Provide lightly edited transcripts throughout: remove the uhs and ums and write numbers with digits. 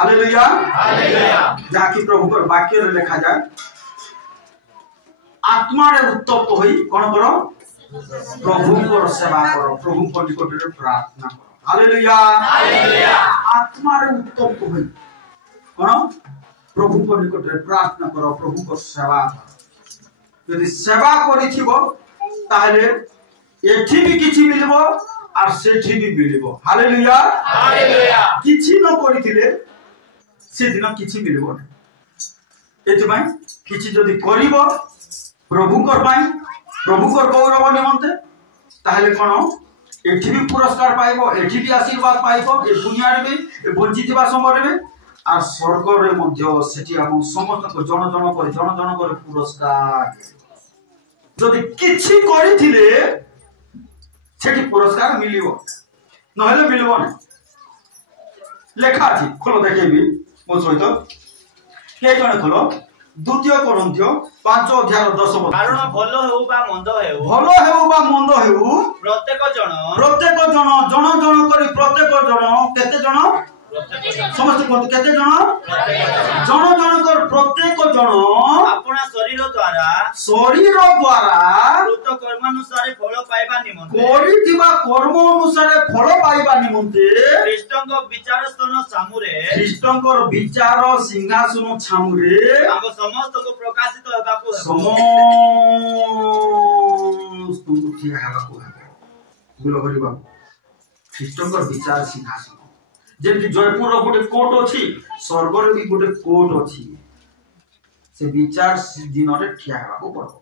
Hallelujah जहाँकि प्रभु वाक्य लिखा जाए आत्मा रे उत्तप्त होई कौन करो प्रभु को सेवा करो प्रभु को निकट रे प्रार्थना करो हालेलुया आत्मा रे उत्तप्त होई कौन प्रभु को निकट रे प्रार्थना करो प्रभु को सेवा करो यदि सेवा करिथिबो ताहले एठी भी किछि मिलबो और सेठी भी मिलबो हालेलुया किछि न करिथिले से दिन किछि मिलबो एति भाई किछि जदि करिवो प्रभु कर पाई प्रभु कर गौरव निमंते ताहले कोन एठी भी पुरस्कार पाइबो एठी भी आशीर्वाद पाइबो ए दुनिया रे भी ए बंचितबा समय रे आ स्वर्ग रे मध्य सेठी हम समस्त को जन जन कर पुरस्कार जदि किछि करिथिले सेठी पुरस्कार मिलिबो नहले मिलबो नै लेखा अछि खोलो देखेबी मो सहित के जने खोलो द्वितीय कोरिन्थियो 5 अध्याय 10 पद कारण भलो हेउ बा मंद हेउ प्रत्येक जन जन करी प्रत्येक जन केते जन समस्त को केते जन कर प्रत्येक जन अपना शरीर द्वारा कृत कर्मानुसार फल पाइबा निमंते करितिबा कर्म अनुसार फल पाइबा निमंते ख्रीष्टଙ୍କ विचारस्थान सामुरे ख्रीष्टଙ୍କର विचार सिंहासन छामुरे हम समस्त को प्रकाशित हेबाकू समस्त ठिया हेबाकू बोलो हरि बाबू ख्रीष्टଙ୍କର विचार सिंहासन जेमति जयपुर गोटे कोर्ट अछि स्वर्ग रे भी गोटे कोर्ट अछि से विचार दिन रे ठिया हेबाकू पड़ो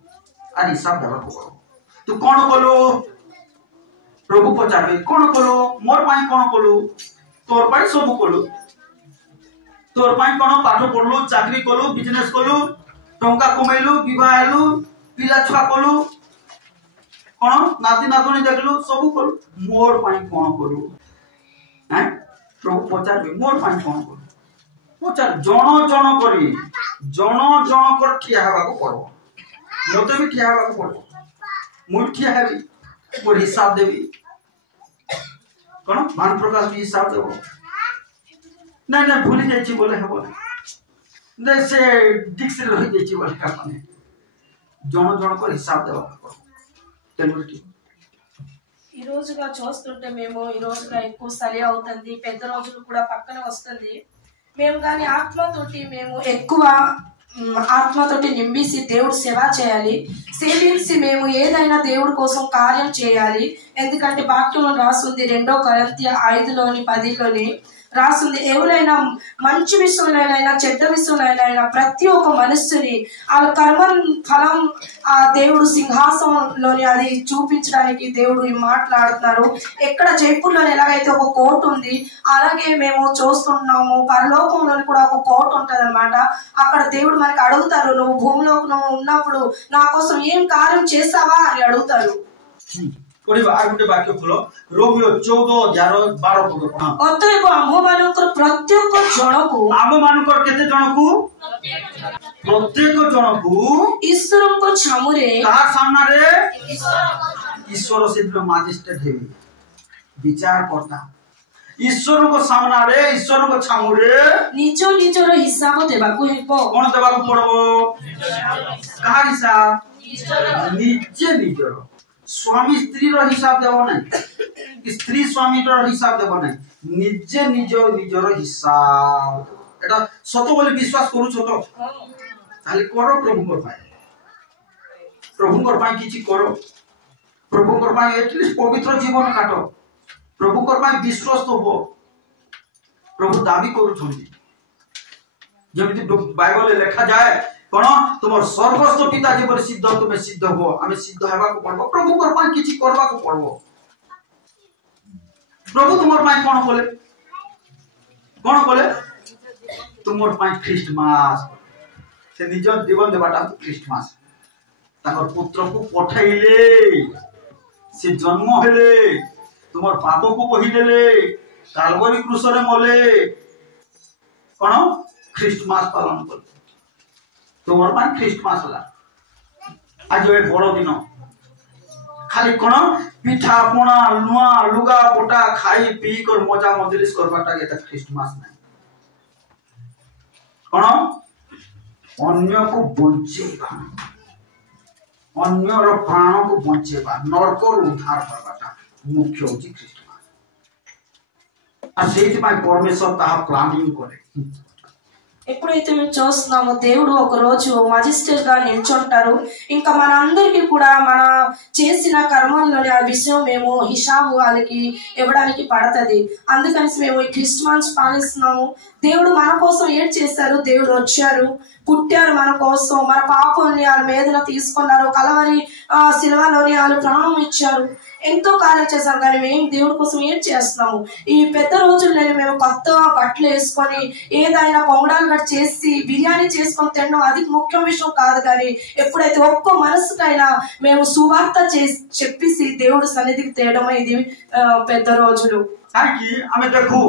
आ हिसाब देबाकू पड़ो तू कोन कलो प्रभु पचारे कोन कलो मोर पाई कोन कलो तोर पाई सब कलो तोर पाई कोन पाठ पढलो चाकरी कलो बिजनेस कलो टंका कमाइलो विवाह हेलो पिला छुआ कलो कोन नाती नातनी देखलो सब कलो मोर पाई कोन कलो हैं प्रभु पचार मोर पाई कोन कलो पचार जन कर ठिया हेबाकू पड़ो मते भी ठिया हेबाकू पड़ो मु ठिया हेबी मोर हिसाब देबी कोन भान प्रकाश भी हिसाब देबो नहीं भूली जाइछि बोले हेबो नहीं से डिक्स रे रहि जाइछि बोले आपने जन कर हिसाब देबो तेलुटी ఈ రోజుగా చూస్తుంటే మేము ఈ రోజుగా ఎక్కువ చలి అవుతుంది పెద్ద రోజులు కూడా పక్కన వస్తుంది మేము గాని ఆత్మతోటి మేము ఎక్కువ ఆత్మతోటి నింబిసి దేవుడు సేవ చేయాలి సేవించి మేము ఏదైనా దేవుడి కోసం కార్యం చేయాలి ఎందుకంటే వాక్యంలో రాస్తుంది 2 కొరింథీ 5:10 రాస్తుంది ఎవరైనా మంచి విషయంలోనైనా చెడ్డ విషయంలోనైనా ప్రతి ఒక్క మనుషుని ఆ కర్మ ఫలం ఆ దేవుడు సింహాసనంలోని అది చూపించడానికి దేవుడు ఈ మాట్లాడుతున్నారు ఎక్కడ జైపూర్లోని ఎలాగైతే ఒక కోర్టు ఉంది అలాగే మేము చూస్తున్నాము పరలోకంలోని కూడా ఒక కోర్టు ఉంటది అన్నమాట అక్కడ దేవుడు మనకి అడుగుతారు నువ్వు భూమిలో నువ్వు ఉన్నప్పుడు నా కోసం ఏం కార్యం చేసావా అని అడుగుతారు पढ़िबा आ गुटे वाक्य खोलो रोमियो 14:11-12 पद अतएव आम्भमानकर प्रत्येक जनकु आम्भमानकर केते जनकु प्रत्येक जनकु ईश्वरको छामुरे कहा सामना रे ईश्वर सिद्ध मजिस्ट्रेट हेबी विचार करता ईश्वर को सामना रे ईश्वर को छामुरे निजो निजर हिसाब देबाकू हेबो कोन देबाकू पड़बो कहा हिसाब निजे निजर स्वामी स्त्री रो हिसाब देबो नै स्त्री स्वामी रो हिसाब देबो नै निजे निजर हिसाब एटा सतो बोली विश्वास करू छतो ताले करो प्रभु कर पाई किछि करो प्रभु कर पाई एटलिस्ट पवित्र जीवन काटो प्रभु कर पाई विश्वस्त हो प्रभु दाबी करू छथि जेमिति बाइबल लिखा जाए कोन तुमर सर्वस्व पिता जेपर सिद्ध तुमे सिद्ध हो आमे सिद्ध हेबा को पड़बो प्रभु कर पाई किछि करबा को पड़बो प्रभु तुमर पाई कोन बोले तुमर पाई क्रिसमस से निज जीवन देबाटा क्रिसमस ताकर पुत्र को पठाइले से जन्म हेले तुमर पाप को कहि देले कालवरी क्रूस रे मले कोन क्रिसमस पालन कर तुमर पाई क्रिसमस होला आज ए बड़ दिन खाली कोन पिठा पोना नुआ लुगा पोटा खाई पी कर मजा मजलिस करबाटा एटा क्रिसमस नै कौन अन्य को बंचेबा अन्यर प्राण को बंचेबा नरक उद्धार करवाटा मुख्य होची ख्रीष्टमास आ सेति पय परमेश्वर ता प्लानिंग करे ఎప్పుడైతే మేము చూస్తున్నామో దేవుడు ఒక రోజు మజిస్ట్రేట్ గా నిల్చుంటారు. ఇంకా మన అందరికీ కూడా మన చేసిన కర్మంలోని ఆ విషయం మేము హిసాబు వాళ్ళకి ఇవ్వడానికి పడుతుంది. అందుకని మేము ఈ క్రిస్మస్ పాలిస్తున్నాము. దేవుడు మన కోసం ఏం చేశారు? దేవుడు వచ్చారు, పుట్టారు మన కోసం, మన పాపాన్ని వాళ్ళ మీదన తీసుకున్నారు, కలవరి శిలువలోని వాళ్ళు ప్రాణం ఇచ్చారు, ఎంతో కార్యం చేశారు. కానీ మేము దేవుడి కోసం ఏం చేస్తున్నాము? ఈ పెద్ద రోజుల్లో మేము కొత్త బట్టలు వేసుకొని ఏదైనా పొంగడాలు గట్టి చేసి బిర్యానీ చేసుకొని తినడం అది ముఖ్య విషయం కాదు. కానీ ఎప్పుడైతే ఒక్క మనసుకైనా మేము సువార్త చెప్పేసి దేవుడు సన్నిధికి తేయడమే ఇది పెద్ద రోజులు. आमे देखू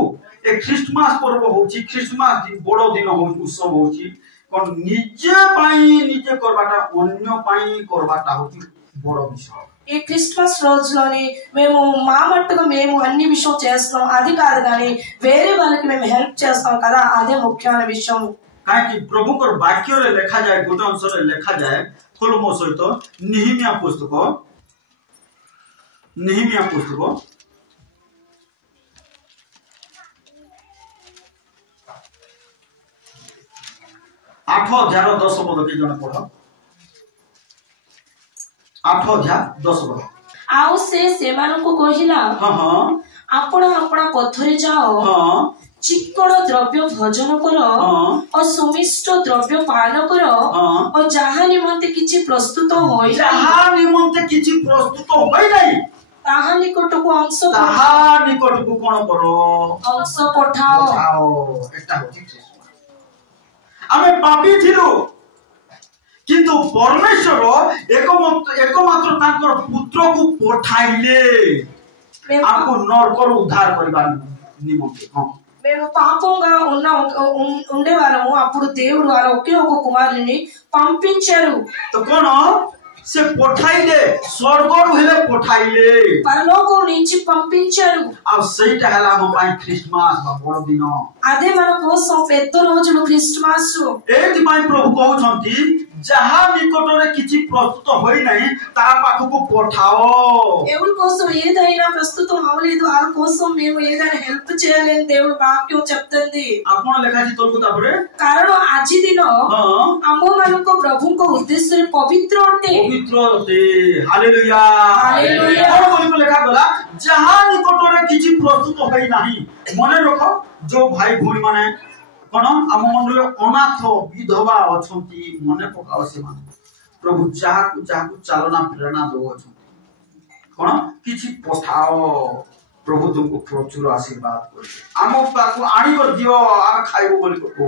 ए क्रिसमस पर्व होची क्रिसमस बड़ दिन होची उत्सव होची कोन निजे पाई निजे करबाटा अन्य पाई करबाटा होची बड़ विषय. ఈ క్రిస్మస్ రోజులోని మేము మా మట్టుగా మేము అన్ని విషయం చేస్తున్నాం అది కాదు, కానీ వేరే వాళ్ళకి మేము హెల్ప్ చేస్తాం కదా, అదే ముఖ్యమైన విషయం. काहे प्रभुकर वाक्य रे लिखा जाए गोटे अंश रे लिखा जाए खोलो मो सहित नेहेमिया पुस्तक 8 अध्याय 10 पद के जण पढ 8 अध्याय 10 पद ଆଉ ସେ ସେମାନଙ୍କୁ କହିଲା, ଆପଣ ଆପଣ ପଥରେ ଯାଅ, ଚିକ୍କଣ ଦ୍ରବ୍ୟ ଭୋଜନ କର ଓ ସୁମିଷ୍ଟ ଦ୍ରବ୍ୟ ପାନ କର ଓ ଯାହା ନିମନ୍ତେ କିଛି ପ୍ରସ୍ତୁତ ହୋଇ ନାହିଁ ତାହା ନିକଟକୁ ଅଂଶ କଣ କର ଅଂଶ ପଠାଅ. ଏଟା ହଉଛି ଆମେ ପାପୀ ଥିଲୁ किंतु परमेश्वर एकमात्र तांकर पुत्र को पठाइले आपको नरकर उद्धार करबा निमंते. మేము పాపంగా ఉండేవాళ్ళము. అప్పుడు దేవుడు వాళ్ళ ఒకే ఒక కుమారుని పంపించారు. तो कोन से पठाइले स्वर्गरु हेले पठाइले పరలోకం నుంచి పంపించారు. आ सेटा हला हम पाई क्रिसमस बा बड़ दिन అదే మన కోసం పెద్ద రోజులు క్రిస్మస్. एति पाई प्रभु कहउछंती जहा निकटरे किछि प्रस्तुत होई नाही ता पाखకు पठाओ. దేవుడి కోసం ఏదైనా ప్రస్తుతం అవలేదు, వాళ్ళ కోసం మేము ఏదైనా హెల్ప్ చేయాలని దేవుడు వాక్యం చెప్తుంది. आपण लेखाची तोलକୁ तापरे କାରଣ ଆଜି ଦିନ ଆମମାନଙ୍କ ପ୍ରଭୁଙ୍କ ଉଦ୍ଦେଶ୍ୟରେ ପବିତ୍ର ଅଟେ. Hallelujah hallelujah. और बोलिको लेखा गला जहा निकटरे किछि प्रस्तुत होई नाही. मने रखो जो भाई भूणी माने कोन आम मंडल अनाथ विधवा अछंती मने पकाओ से माने प्रभु जाकु चालना प्रेरणा दो अछंती कोन किछि पठाओ. प्रभु तुमको प्रचुर आशीर्वाद करे आम पाकु आनी कर दियो आ खाइबो बोली को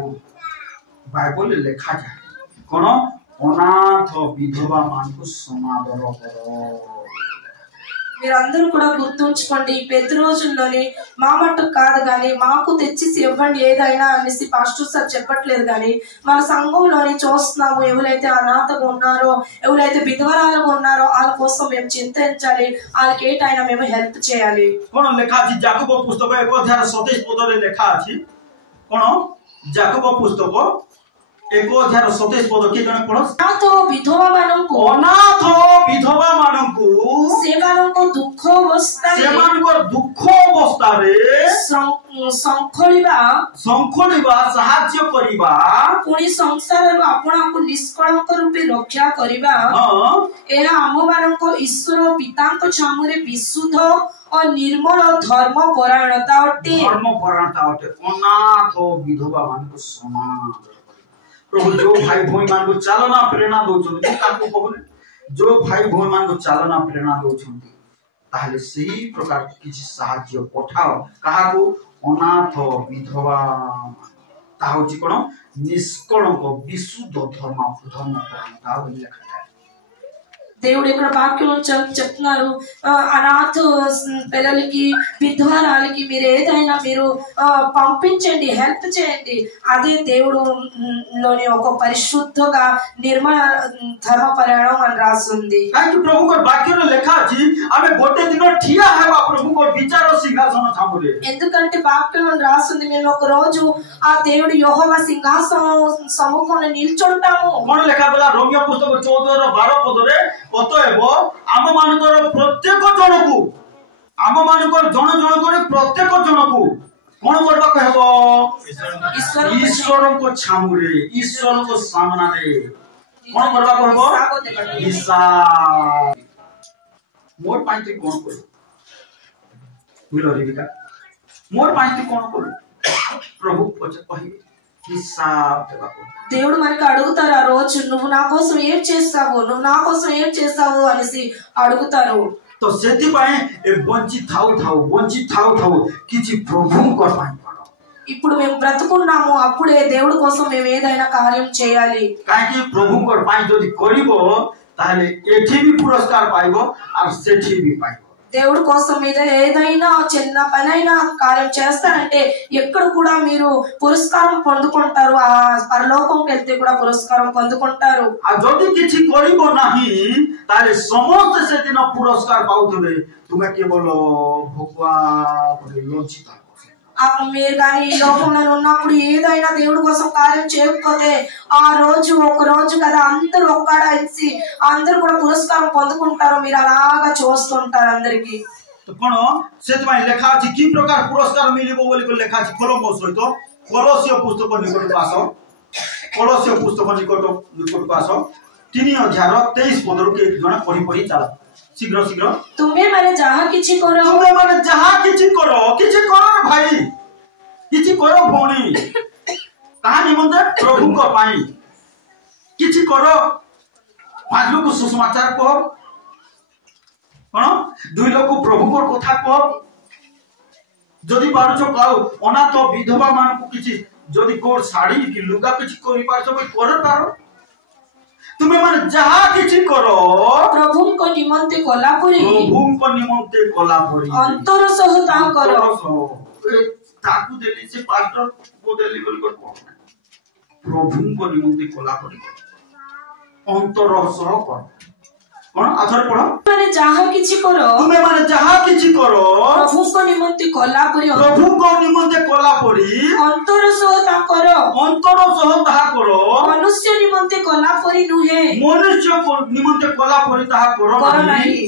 बाइबल लिखा जाए कोन अनाथ विधवा मानको समादर करो. మీరందరూ కూడా గుర్తుంచుకోండి, ఈ పెద్ద రోజుల్లోని మా మట్టు కాదు కానీ మాకు తెచ్చేసి ఇవ్వండి ఏదైనా అనేసి పాస్టర్ సార్ చెప్పట్లేదు. కానీ మన సంఘంలోని చూస్తున్నాము, ఎవరైతే అనాథగా ఉన్నారో ఎవరైతే విధవరాలుగా ఉన్నారో వాళ్ళ కోసం మేము చింతించాలి, వాళ్ళకి ఏటైనా మేము హెల్ప్ చేయాలి. कोन लेखा अछि याकूब पुस्तक 1 अध्याय 27 पद रे लेखा अछि कोन याकूब पुस्तक 1 अध्याय 27 पद के जने पढ अनाथ विधवा मानंकु सेमानको दुख अवस्थारे संखोलिबा साहाय्य करिबा पुणी संसारରୁ आपणाको निष्कलंक रूपे रक्षा करिबा एहा आममानको ईश्वर पिताଙ୍କ छामुरे विशुद्ध और निर्मल धर्म परायणता अटे. अनाथ विधवा मानको समान प्रभु जो भाई भौणी मान को चालना प्रेरणा दउछन ताको कहबे जो भाई भौणी मान को चालना प्रेरणा दउछन ताहले सही प्रकार किछि साहाय्य पठाओ कहा को अनाथ विधवा ता होछि कोन निष्कलंक विशुद्ध धर्म परायणता बोली लिखा जाय. దేవుడు ఇక్కడ వాక్యం చెప్తున్నారు, అనాథ పిల్లలకి విధ్వారాలకి మీరు ఏదైనా మీరు పంపించండి, హెల్ప్ చేయండి. అదే దేవుడు లోని ఒక పరిశుద్ధగా నిర్మల ధర్మపరాయణం అని రాస్తుంది. ప్రభుଙ୍କ ବାକ୍ୟରେ ଲେଖା ଅଛି ଆମେ ଗୋଟେ ଦିନ ଠିଆ ହେବା ప్రభుଙ୍କ ବିଚାର ସିଂହାସନ ସାମ୍ନାରେ. ఎందుకంటే వాక్యం రాస్తుంది మేము ఒక రోజు ఆ దేవుడు యెహోవా సింహాసనం సముఖంలో నిల్చుంటాము. କଣ ଲେଖା ଗଲା ରୋମିଓ ପୁସ୍ତକ 14:12 ପଦରେ, ଅତଏବ ଆମ ମାନଙ୍କର ପ୍ରତ୍ୟେକ ଜଣକୁ, ଆମ ମାନଙ୍କର ଜଣ ଜଣ କରି ପ୍ରତ୍ୟେକ ଜଣକୁ କଣ କରିବାକୁ ହେବ? ଈଶ୍ୱରଙ୍କ ଛାମୁରେ, ଈଶ୍ୱରଙ୍କ ସାମ୍ନାରେ କଣ କରିବାକୁ ହେବ? ହିସାବ। ମୋର ପାଇଁ ତୁ କଣ କରିବୁ? ବୁଝିଲ ରେବିକା, ମୋର ପାଇଁ ତୁ କଣ କରିବୁ? ప్రభు କହିବେ హిసాబ్ ଦେବାକୁ। దేవుడు మనకి అడుగుతారు ఆ రోజు, నువ్వు నా కోసం ఏం చేస్తావు, నువ్వు నా కోసం ఏం చేస్తావు అనేసి అడుగుతారు। तो ସେଥିପାଇଁ ଏ ବଞ୍ଚି ଥାଉ ଥାଉ କିଛି ప్రభుଙ୍କ ପାଇଁ କର। ఇప్పుడు మేము బ్రతుకున్నాము, అప్పుడే దేవుడి కోసం మేము ఏదైనా కార్యం చేయాలి। କାହିଁକି ప్రభుଙ୍କ ପାଇଁ ଯଦି କରିବ ତାହେଲେ ଏଠି ବି ପୁରସ୍କାର ପାଇବ ଆଉ ସେଠି ବି ପାଇବ। దేవుడి కోసం మీద ఏదైనా చిన్న పనైనా కార్యం చేస్తారంటే ఎక్కడ కూడా మీరు పురస్కారం పొందుకుంటారు, ఆ పరలోకంకి వెళ్తే కూడా పురస్కారం పొందుకుంటారు। ఆ যদি କିଛି କରିବ ନାହିଁ ତାହେଲେ ସମସ୍ତେ ସେଦିନ ପୁରସ୍କାର ପାଉଥିବେ, ତୁମେ କେବଳ ଭୋକୁଆ ପରି ଲଜ୍ଜିତ। మీరు కానీ ఈ లోకంలో ఉన్నప్పుడు ఏదైనా దేవుడి కోసం కార్యం చేయకపోతే ఆ రోజు ఒక రోజు కదా అందరూ ఒక్కడేసి అందరూ కూడా పురస్కారం పొందుకుంటారు, మీరు అలాగా చూస్తుంటారు అందరికి। କଣ ସେଥିପାଇଁ ଲେଖା ଅଛି କି ପ୍ରକାର ପୁରସ୍କାର ମିଳିବ ବୋଲି ଲେଖା ଅଛି। ଖୋଲ ମୋ ସହିତ କଲୋସିୟ ପୁସ୍ତକ ନିକଟକୁ ଆସ, କଲୋସିୟ ପୁସ୍ତକ ନିକଟକୁ ଆସ 3:23 ପଦରୁ ଜଣେ ପଢି ଚାଲ ଶୀଘ୍ର ଶୀଘ୍ର। ତୁମେ ମାନେ ଯାହା କିଛି କର, ତୁମେ ମାନେ ଯାହା କିଛି କର, କିଛି କର ଭାଇ, କିଛି କର ଭଉଣୀ, ତାହା ନିମନ୍ତେ ପ୍ରଭୁଙ୍କ ପାଇଁ କିଛି କର। 5 ଲୋକ ସୁସମାଚାର କହ, କଣ 2 ଲୋକ ପ୍ରଭୁଙ୍କ କଥା କହ, ଯଦି ପାରୁଛ କାଉ ଅନାଥ ବିଧବା ମାନଙ୍କୁ କିଛି, ଯଦି କୋଉ ଶାଢୀ କି ଲୁଗା କିଛି କରିପାରୁଛ କରିପାର। ତୁମେ ମାନେ ଯାହା କିଛି କର ପ୍ରଭୁଙ୍କ ନିମନ୍ତେ କଲା ପରି, ପ୍ରଭୁଙ୍କ ନିମନ୍ତେ କଲା ପରି ଅନ୍ତର ସହ ତାହା କର। ତାକୁ ଦେଲି ସେ ପାଷ୍ଟର କୁ ଦେଲି ବୋଲି କହ, ପ୍ରଭୁଙ୍କ ନିମନ୍ତେ କଲା ପରି ଅନ୍ତର ସହ କର। କଣ ଆଥରେ ପଢ, ମାନେ ଯାହା କିଛି କର, ତୁମେ ମାନେ ଯାହା କିଛି କର ପ୍ରଭୁଙ୍କ ନିମନ୍ତେ କଲା ପରି, ପ୍ରଭୁଙ୍କ ନିମନ୍ତେ କଲା ପରି ଅନ୍ତର ସହ ତାହା କର। ଅନ୍ତର ସହ ତାହା କର, ମନୁଷ୍ୟ ନିମନ୍ତେ କଲା ପରି ନୁହେଁ, ମନୁଷ୍ୟ ନିମନ୍ତେ କଲା ପରି ତାହା କର ନାହିଁ।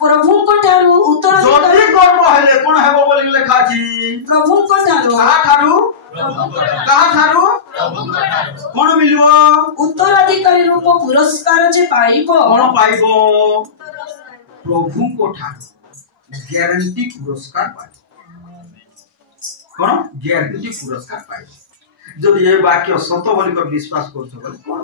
ପ୍ରଭୁଙ୍କ ଠାରୁ ଉତ୍ତର ଯଦି କର୍ମ ହେଲେ କଣ ହେବ ବୋଲି ଲେଖା ଅଛି। ପ୍ରଭୁଙ୍କ ଠାରୁ, କାହାଠାରୁ କଣ ମିଳିବ? ଉତ୍ତରାଧିକାରୀ ରୂପ ପୁରସ୍କାର ଯେ ପାଇବ। କଣ ପାଇବ? ପ୍ରଭୁଙ୍କ ଠାରୁ ଗ୍ୟାରେଣ୍ଟି ପୁରସ୍କାର ପାଇବ। କଣ ଗ୍ୟାରେଣ୍ଟି ପୁରସ୍କାର ପାଇବ। ଯଦି ଏ ବାକ୍ୟ ସତ ବୋଲି ବିଶ୍ୱାସ କରୁଛ ବୋଲି କଣ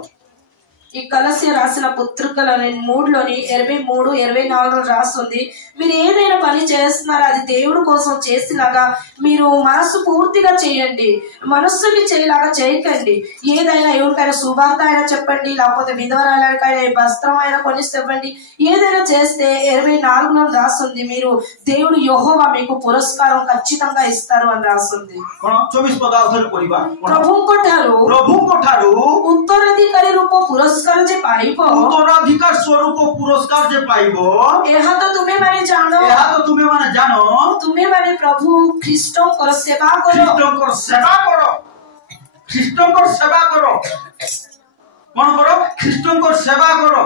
ఈ కలస్య రాసిన పుత్రికలోని 3లోని 23, 24 రాస్తుంది, మీరు ఏదైనా పని చేస్తున్నారో అది దేవుడి కోసం చేసిలాగా మీరు మనస్సు పూర్తిగా చేయండి, మనస్సుకి చేయలాగా చేయకండి। ఏదైనా ఎవరికైనా శుభార్త అయినా చెప్పండి, లేకపోతే విధవరాలకైనా వస్త్రం అయినా కొనిసి ఇవ్వండి, ఏదైనా చేస్తే 24లో రాస్తుంది మీరు దేవుడు యెహోవా మీకు పురస్కారం ఖచ్చితంగా ఇస్తారు అని రాస్తుంది। ప్రభువుଙ୍କ ଠାରୁ ଉତ୍ତରାଧିକାରୀ ରୂପ ପୁରସ୍କାର ଯେ ପାଇବ, ଉତ୍ତରାଧିକାର ସ୍ୱରୂପ ପୁରସ୍କାର ଯେ ପାଇବ, ଏହା ତ ତୁମେମାନେ ଜାଣ, ତୁମେମାନେ ପ୍ରଭୁ ଖ୍ରୀଷ୍ଟଙ୍କର ସେବା କର। ଖ୍ରୀଷ୍ଟଙ୍କର ସେବା କର। କଣ କର? ଖ୍ରୀଷ୍ଟଙ୍କର ସେବା କର।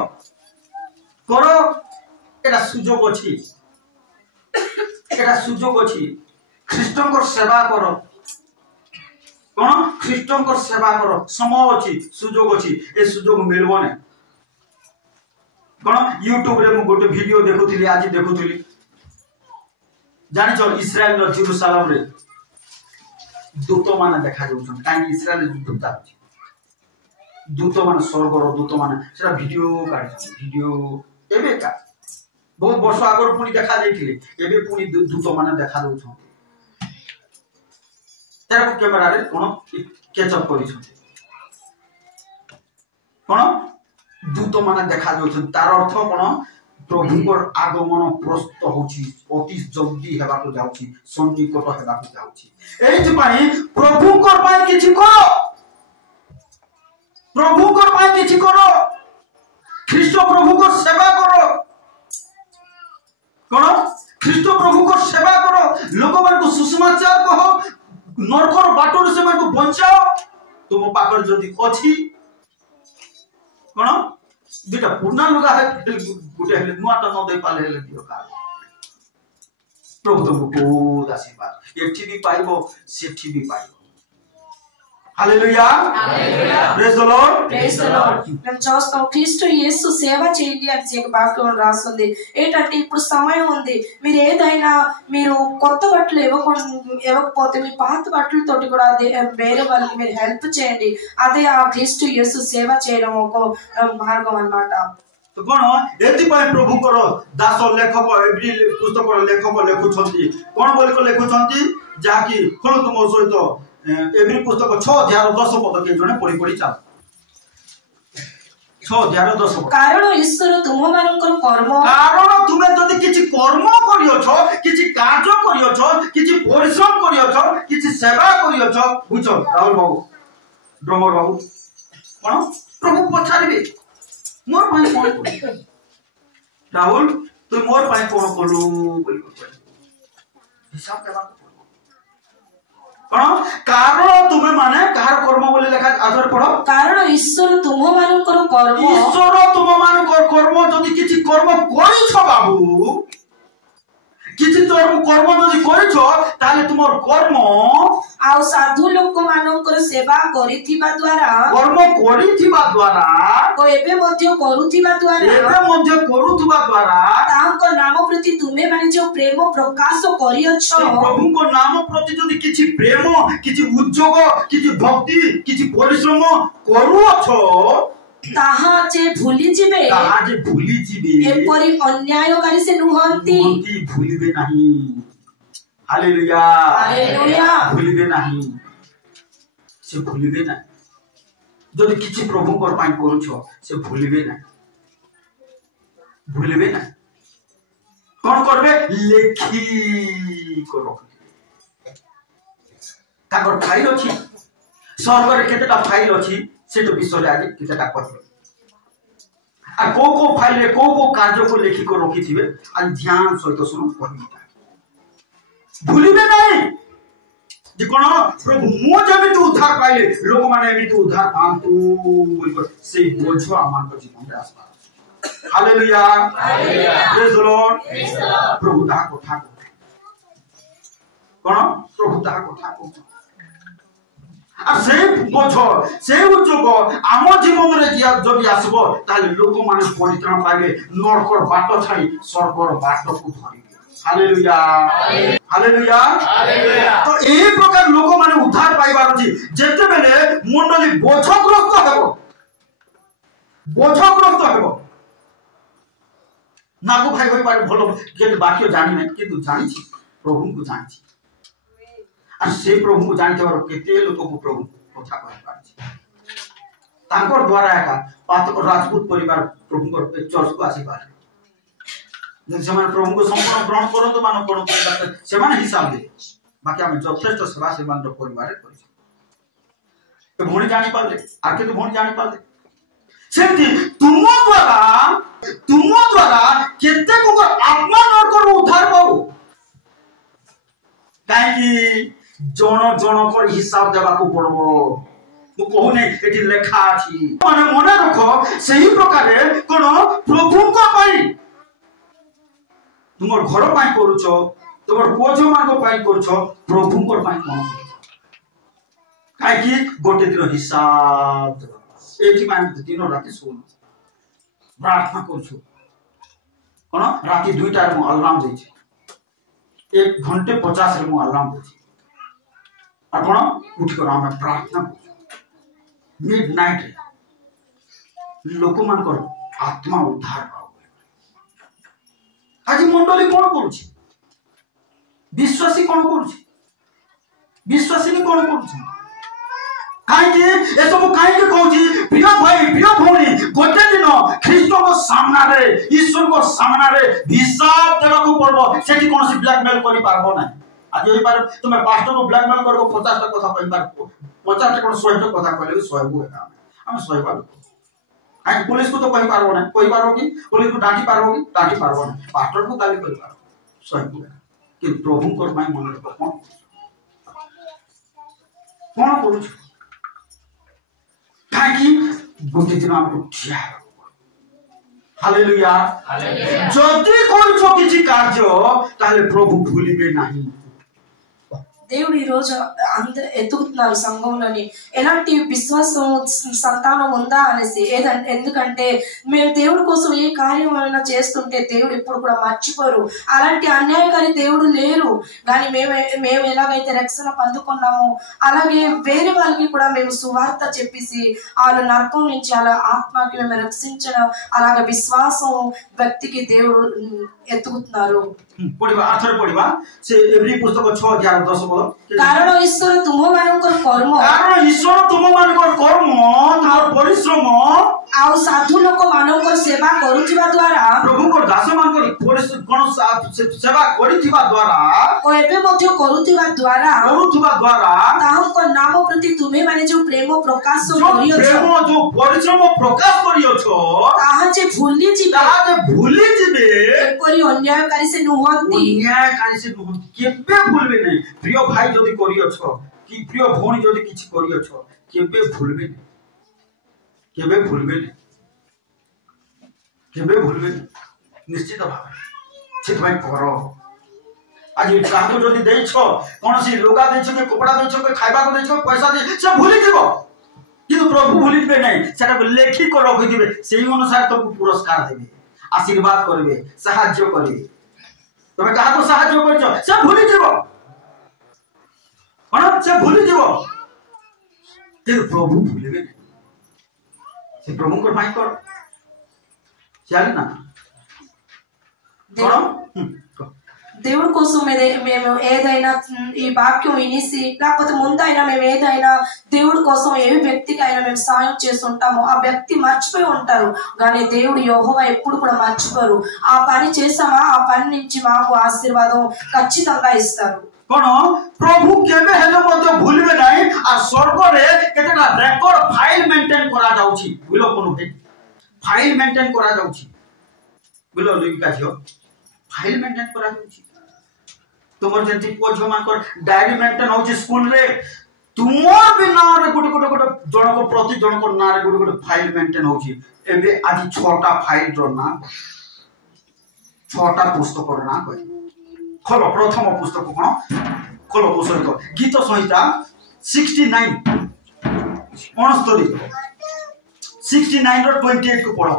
ଏଟା ସୁଯୋଗ ଅଛି, ଖ୍ରୀଷ୍ଟଙ୍କର ସେବା କର। କଣ? ଖ୍ରୀଷ୍ଟଙ୍କର ସେବା କର। ସମୟ ଅଛି, ସୁଯୋଗ ଅଛି, ଏ ସୁଯୋଗ ମିଳିବ ନାହିଁ। କଣ ୟୁଟ୍ୟୁବ ରେ ମୁଁ ଗୋଟେ ଭିଡିଓ ଦେଖୁଥିଲି, ଆଜି ଦେଖୁଥିଲି, ଜାଣିଛ ଇସ୍ରାଏଲର ଜେରୁସାଲେମରେ ଦୂତ ମାନେ ଦେଖା ଯାଉଛନ୍ତି। କାହିଁକି ଇସ୍ରାଏଲ ଯୁଦ୍ଧ ଅଛି, ଦୂତ ମାନେ, ସ୍ୱର୍ଗର ଦୂତ ମାନେ ସେଟା ଭିଡିଓ କାଢିଛନ୍ତି। ଭିଡିଓ ଏବେକା ବହୁତ ବର୍ଷ ଆଗରୁ ପୁଣି ଦେଖା ଯାଇଥିଲେ, ଏବେ ପୁଣି ଦୂତ ମାନେ ଦେଖା ଯାଉଛନ୍ତି। ତାକୁ କ୍ୟାମେରାରେ କଣ କ୍ୟାଚଅପ୍ କରିଛନ୍ତି। କଣ दूत माने देखा जाउछन तार अर्थ कोन प्रभुकर आगमन प्रस्तुत होछि अति जल्दी हेबा को जाउछि सन्निकट हेबा को जाउछि एथि पई प्रभुकर पई किछि करो प्रभुकर पई किछि करो ख्रीष्ट प्रभुकर सेवा करो कोन ख्रीष्ट प्रभुकर सेवा करो लोक मन को सुसमाचार कहो नरकर बाटोर से मन को बचाओ तुम पाकर जदी अछि कोन दुटा पुरना लुगा है गुटे हेले नुआटा न दे पाले हेले दियो का प्रभु तुमको बहुत आशीर्वाद एठी भी पाइबो सेठी भी पाइबो hallelujah hallelujah praise the lord నేను చూస్తాం క్రీస్తు యేసు సేవ చేయండి అని ఒక వాక్యం రాస్తుంది ఏంటంటే ఇప్పుడు సమయం ఉంది మీరు ఏదైనా మీరు కొత్త బట్టలు ఇవ్వకపోతే మీ పాత బట్టలతోటి కూడా వేరే వాళ్ళకి మీరు హెల్ప్ చేయండి అదే ఆ క్రీస్తు యేసు సేవ చేయడం ఒక మార్గం అన్నమాట तो कोन एति पय प्रभु करो दास लेखक एवरी पुस्तक लेखक लेखुछंती कोन बोल को लेखुछंती जाकी खोलो तुम सहित एवरी पुस्तक 6 अध्याय 10 पद के जने पढी पढी चाल 6 अध्याय 10 पद कारण ईश्वर तुम मानकर कर्म कारण तुमे जदी किछि कर्म करियो छ किछि कार्य करियो छ किछि परिश्रम करियो छ किछि सेवा करियो छ बुझो राहुल बाबू ड्रमर बाबू कोन प्रभु पछारिबे मोर पाई कोन राहुल तू मोर पाई कोन कोलु बोली हिसाब देबा कोन कारण तुमे माने कार कर्म बोली लेखा आदर पढो कारण ईश्वर तुम मानकर कर्म ईश्वर तुम मानकर कर्म जदी किछि कर्म करि छ बाबू किछि कर्म जदी करि छ ताले तुमर कर्म आ साधु लोक मानकर सेवा करिथिबा द्वारा कर्म करिथिबा द्वारा ओ एबे मध्ये करूथिबा द्वारा तांको नाम प्रति तुमे माने जो प्रेम प्रकाश करियछ प्रभु को नाम प्रति जदी किछि प्रेम किछि उद्योग किछि भक्ति किछि परिश्रम करूछ ताहा जे भूली जिबे एपरि अन्यायकारी से नुहंती भूलिबे नाही हालेलुया हालेलुया भूलिबे नाही से भूलिबे नाही जदी किछि प्रभु कर पाई करूछ से भूलिबे नाही कोन करबे लेखी करो ताकर फाइल अछि स्वर्ग रे केतेटा फाइल अछि सेटो विषय आज केतेटा कहबे आ को फाइल रे को कार्य को लेखी को रखी थिबे आ ध्यान सहित सुनो कहबी भूलिबे नहीं जे कोन प्रभु मो जबे तू उद्धार पाइले लोक माने एबी तू उद्धार पांतु बोल कर से बोझो आमान को जीवन रे आसपा hallelujah hallelujah praise the lord प्रभु ता को ठाको कोन प्रभु ता को ठाको आ से बोझो से उद्योग आम जीवन रे जबि आसबो ताले लोक माने परित्राण पाइबे नरकर बाट छाई स्वर्गर बाट को धरि हालेलुया हालेलुया हालेलुया तो ए प्रकार लोक माने उद्धार पाइबार अछि जेते बेले मंडली बोझग्रस्त हेबो नागो भाई होई पारे भलो के वाक्य जानि नै किंतु जानि छी प्रभु को जानि छी आ से प्रभु को जानि थबार केते लोक को प्रभु कथा कहै पाछि तांकर द्वारा एका पात राजपूत परिवार प्रभु को चर्च को आसी पारे से प्रभु को संपूर्ण ग्रहण करो तो मानो करो से हिसाब दे बाकी हम यथेष्ट सेवा से परिवार भौणी जानी पाले आके तो भौणी जानी पाले सेमती तुम द्वारा केते को आत्मा नरकर उद्धार पाओ काहे कि जण कर हिसाब देबा को पड़बो मु कहूने एठी लेखा अछि माने मने रखो सही प्रकार कोन प्रभु को पाई तुमर घर पाई करूछ तुमर पोझो मान को पाई करूछ प्रभु को पाई कोन काहे कि गोटे दिन हिसाब एठी मान दिन राति सोन प्रार्थना करूछ कोन राति 2 टार मु अलार्म दै छी 1 घंटे 50 रे मु अलार्म दै छी आपण उठ कर हम प्रार्थना करूछ मिडनाइट लोक मान को आत्मा उद्धार आज मंडली कौन करुछि विश्वासी कौन करुछि विश्वासी कौन करुछि कहीं ए सब कहीं कहूँ प्रिय भाई प्रिय भौणी गोटे दिन ख्रीस्ट को सामना रे ईश्वर को सामना रे हिसाब देवा को पड़बो सेठी कोनोसी ब्लैकमेल करि पारबो ना आज एही बार तुम पास्टर को ब्लैकमेल करबो 50 टा कथा कहि पार 50 टा कोन 100 टा कथा कहले 100 गो हम 100 पार आई पुलिस को तो कहि पारबो ना कहि पारबो कि पुलिस को डांटी पारबो कि डांटी पारबो ना पास्टर को गाली करि पारबो 100 गो कि प्रभु को माय मन को कोन करू काकी गोटे दिन हमको ठिया हालेलुया जदि कोन किछि कार्य ताले प्रभु भूलिबे नाही దేవుడు ఈ రోజు ఎత్తుకుతున్నారు సంఘంలోని ఎలాంటి విశ్వాసం సంతానం ఉందా అనేసి ఎందుకంటే మేము దేవుడి కోసం ఏ కార్యం అయినా చేస్తుంటే దేవుడు ఎప్పుడు కూడా మర్చిపోరు అలాంటి అన్యాయకారి దేవుడు లేరు కానీ మేము ఎలాగైతే రక్షణ పొందుకున్నామో అలాగే వేరే వాళ్ళకి కూడా మేము సువార్త చెప్పేసి వాళ్ళ నరకం నుంచి అలా ఆత్మకి మేము రక్షించడం అలాగే విశ్వాసం వ్యక్తికి దేవుడు ఎత్తుకుతున్నారు पढ़िबा आथर पढ़िबा से एवरी पुस्तक 6 11 10 बोलो कारण ईश्वर तुम मानकर कर्म तमर परिश्रम आउ साधु लोक मानकर सेवा करूथिबा द्वारा प्रभु को दास मानकर परिश्रम कोन सेवा करिथिबा द्वारा ओ एबे मध्ये करूथिबा द्वारा ताहको नाम प्रति तुमे माने जो प्रेम प्रकाश करियो प्रेम जो परिश्रम प्रकाश करियो छो ताहा जे भूली जिबे एपरि अन्यायकारी से नुहंती केबे भूलबे नै प्रिय भाई जदि करियो छो कि प्रिय भौणी जदि किछि करियो छो केबे भूलबे नै निश्चित भाव से भाई करो आज काको जदि देइ छो कोनसी लोगा देइ छो के कपड़ा देइ छो के खाइबा को देइ छो पैसा दे से भूली जीवो किंतु प्रभु भूलिबे नै सेटा लेखि को रखि दिबे सेही अनुसार तुमको पुरस्कार देबे आशीर्वाद करबे सहाय्य करबे तमे कहा को सहाय्य करछो से भूली जीवो अनंत से भूली जीवो ते प्रभु भूलिबे से प्रभु को माई कर चल ना करो దేవుడి కోసం మేము ఏదైనా ఈ వాక్యం వినిసి లేకపోతే ముందైనా మేము ఏదైనా దేవుడి కోసం ఏ వ్యక్తికి అయినా మేము సాయం చేసి ఉంటామో ఆ వ్యక్తి మర్చిపోయి ఉంటారు కానీ దేవుడు యెహోవా ఎప్పుడు కూడా మర్చిపోరు ఆ పని చేసామా ఆ పని నుంచి మాకు ఆశీర్వాదం ఖచ్చితంగా ఇస్తారు कोन प्रभु केबे हेले मध्य भूलबे नाही आ स्वर्ग रे केतेटा रेकॉर्ड फाइल मेंटेन करा जाउची बुलो कोन हे फाइल मेंटेन करा जाउची बुलो लिखा छियो फाइल मेंटेन करा जाउची तुमर जंती को जो मान कर डायरी मेंटेन होची स्कूल रे तुमर भी ना रे गुड जण को प्रति जण को ना रे गुड फाइल मेंटेन होची एबे आदि 6टा फाइल रो ना 6टा पुस्तक रो ना कोई खोलो प्रथम पुस्तक कोन खोलो पुस्तक गीत संहिता 69 रो 28 को पढ़ो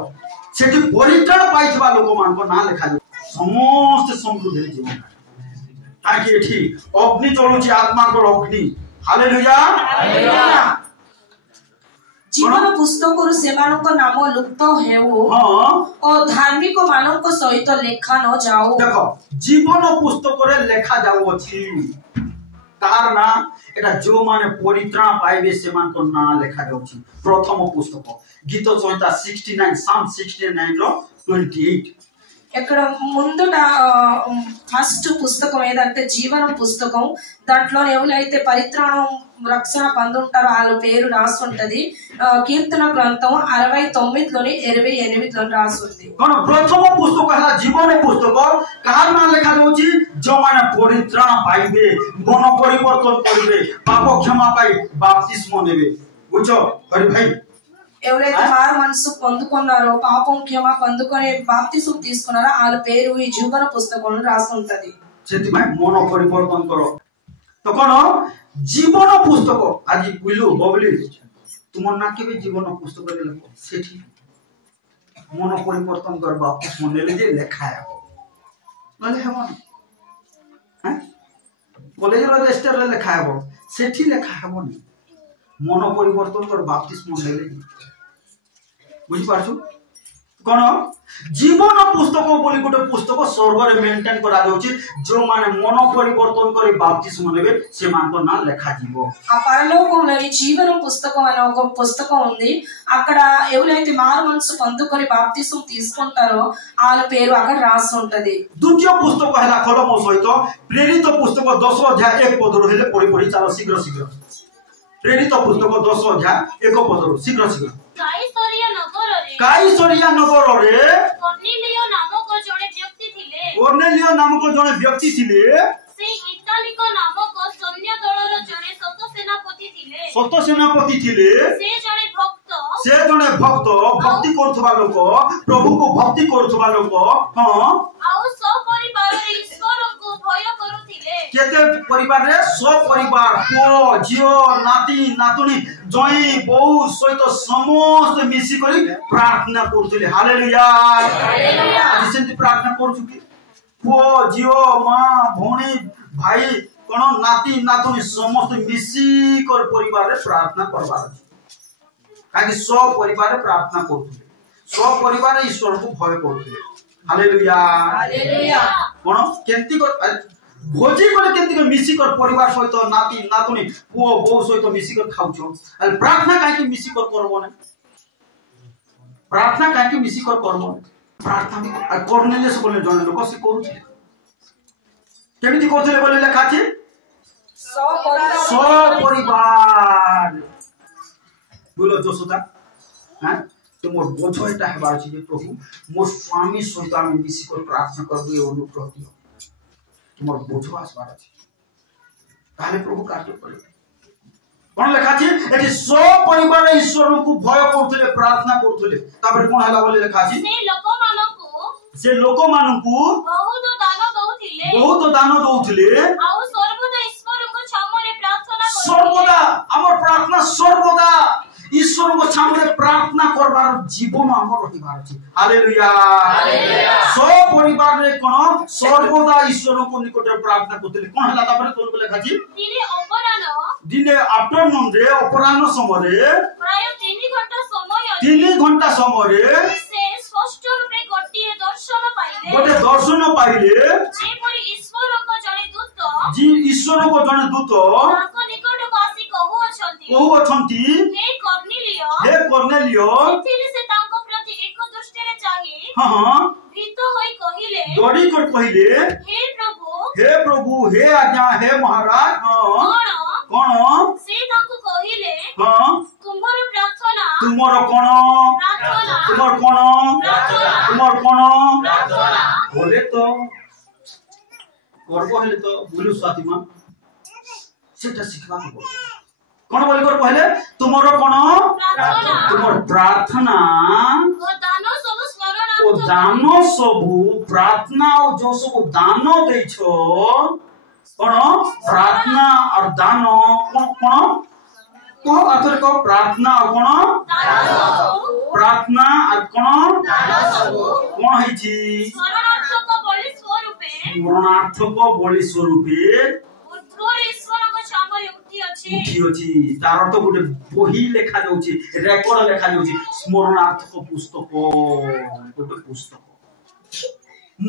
सेठी परित्राण पाइथबा लोक मान को ना लिखा समस्त समृद्धि जीवन ताकि एठी अग्नि चलुची आत्मा को अग्नि हालेलुया हालेलुया जीवन पुस्तक सेमानक नाम लुप्त हेउ ओ धार्मिक मानक सहित लेखा न जाओ देखो जीवन पुस्तक रे लेखा जाओ अछि तार ना एटा जो माने परित्राण पाइबे सेमान को ना लेखा जाउ छी प्रथम पुस्तक गीत संहिता 69 साम 69 रो 28 ఇక్కడ ముందుట ఫస్ట్ పుస్తకం ఏదంటే జీవన పుస్తకం దాంట్లో ఎవరైతే పరిత్రాణం రక్షణ పొందుంటారో వాళ్ళ పేరు రాసి ఉంటది కీర్తన గ్రంథం 69లోని 28లో రాసి ఉంది कोन प्रथम पुस्तक हला जीवन पुस्तक कार ना लेखा जाउची जो माने परित्राण पाइबे मन परिवर्तन करिवे पाप क्षमा पाई बपतिस्म नेबे बुझो हरि भाई ఎవరైతే మారు మనసు పొందుకున్నారో పాపం క్షమ పొందుకొని బాప్తిసం తీసుకున్నారో వాళ్ళ పేరు ఈ జీవన పుస్తకంలో రాసి ఉంటది सेति मन परिवर्तन करो तो कोन जीवन पुस्तक आज बुझलो बबली तुम ना के जीवन पुस्तक रे लिखो सेठी मन परिवर्तन करबा मन ले लेखा है नले हेबो हैं कॉलेज रो रजिस्टर रे लेखा है सेठी लेखा हेबो मन परिवर्तन कर बपतिस्म ले बुझी पारछु कौन जीवन पुस्तक बोली गोटे पुस्तक स्वर्ग रे मेंटेन करा जाउची जो माने मन परिवर्तन करी बाप्तिस्म नेबे से मान को ना लेखा जीवो ఆ పరలోకంలోని జీవన పుస్తకం అనే ఒక పుస్తకం ఉంది. అక్కడ ఎవరైతే మారు మనసు పొందుకొని బాప్తిస్మం తీసుకుంటారో వాళ్ళ పేరు అక్కడ రాసి ఉంటది. द्वितीय पुस्तक हला कलम सहित प्रेरित पुस्तक 10 अध्याय 1 पद हेले पढि पढि चलो शीघ्र शीघ्र प्रेरित पुस्तक 10 अध्याय 1 पद शीघ्र शीघ्र काइसरिया नगर रे कर्नेलियो नामक जने व्यक्ति थिले कर्नेलियो नामक जने व्यक्ति थिले से इटालिको नामक सैन्य दलर जने सत सेनापति थिले से जने भक्त भक्ति करथबा लोक प्रभु को भक्ति करथबा लोक हां आउ सब परिवार रे ईश्वर को भय करूथिले केते परिवार रे सब परिवार पो जियो नाती नातुनी जई बहु सहित समस्त मिसी करी प्रार्थना करथिले हालेलुया हालेलुया दिसेंती प्रार्थना करछु कि पो जियो मां भौणी भाई कोन नाती नातुनी समस्त मिसी कर परिवार रे प्रार्थना करबार काकी सब परिवार रे प्रार्थना करथिले सब परिवार ईश्वर को भय करथिले हालेलुया हालेलुया कोन केंती कर भोजी कोले केंती कर मिसी कर परिवार सहित नाती नातुनी पो बो सहित मिसी कर खाउछो अल प्रार्थना काकी मिसी कर करबो ने प्रार्थना काकी मिसी कर करबो प्रार्थना कर्नेलियस बोले जने लोक से कहउछे केमिति कहथले बोले लेखा छै सब परिवार बोलो जोसुदा हां तो मोर बोझ एटा हेबार छै जे प्रभु मोर स्वामी सहित आमे मिसी कर प्रार्थना करबो ए अनुग्रह दियो मोर बोझ आसबार छै ताले प्रभु कार्य करे कोन लेखा छै एटी सब परिवार ईश्वर को भय करथले प्रार्थना करथले तापर कोन हला बोले लेखा छै से लोक मानकु बहुत दान दउथले आउ सर्वदा ईश्वर को छामरे प्रार्थना सर्वदा हमर प्रार्थना सर्वदा ईश्वर को सामने प्रार्थना करबार जीवन हमर रहिबार छै हालेलुया हालेलुया सब परिवार रे कोन सर्वदा ईश्वर को निकट प्रार्थना करथले कोन हला तापर तोल बोले खाजी दिने आफ्टरनून रे अपराह्न समय रे प्राय 3 घंटा समय रे से स्पष्ट रूपे गोटे दर्शन पाइले जे परि ईश्वर को जने दूत जी ईश्वर को जने दूत ताको निकट आसी कहू अछंती हे कर्नेलियो सेथिले से ताको प्रति एक दृष्टि रे चाहि हां भीत होई कहिले दौड़ी कर कहिले हे प्रभु हे आज्ञा हे महाराज कोन से ताको कहिले हां तुम्हार प्रार्थना तुमर कोन प्रार्थना बोले तो करबो हेले तो बुलु साथीमा सेटा सिखबा को कोन बोल कर पहले तुमर कोन तुमर प्रार्थना ओ दानो सबु प्रार्थना ओ जो सब दानो दै छो कोन प्रार्थना और दानो कोन को आथर को प्रार्थना और कोन प्रार्थना और कोन कोन है छी स्मरणार्थक बलि स्वरूपे उठी अछि तार तो गुटे बही लेखा जाउछि रेकर्ड लेखा जाउछि स्मरणार्थक पुस्तक गुटे पुस्तक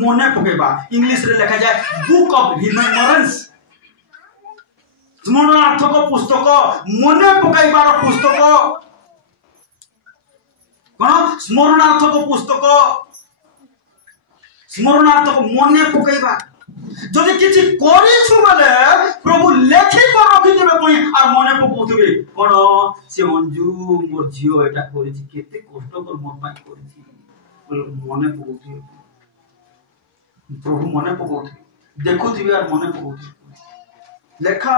मने पकेबा इंग्लिश रे लेखा जाय बुक ऑफ रिमेम्बरेंस स्मरणार्थक पुस्तक मने पकाइबार पुस्तक कोन स्मरणार्थक पुस्तक स्मरणार्थक मने पकाइबा जदि किछि करिछु माने प्रभु लेखि को रखि देबे कोइ आ मने पकाउथिबे कोन से अंजू मोर जियो एटा करिछि केते कष्ट कर मोर पाई करिछि मने पकाउथिबे प्रभु मने पकाउथिबे देखुथिबे आ मने पकाउथिबे लेखा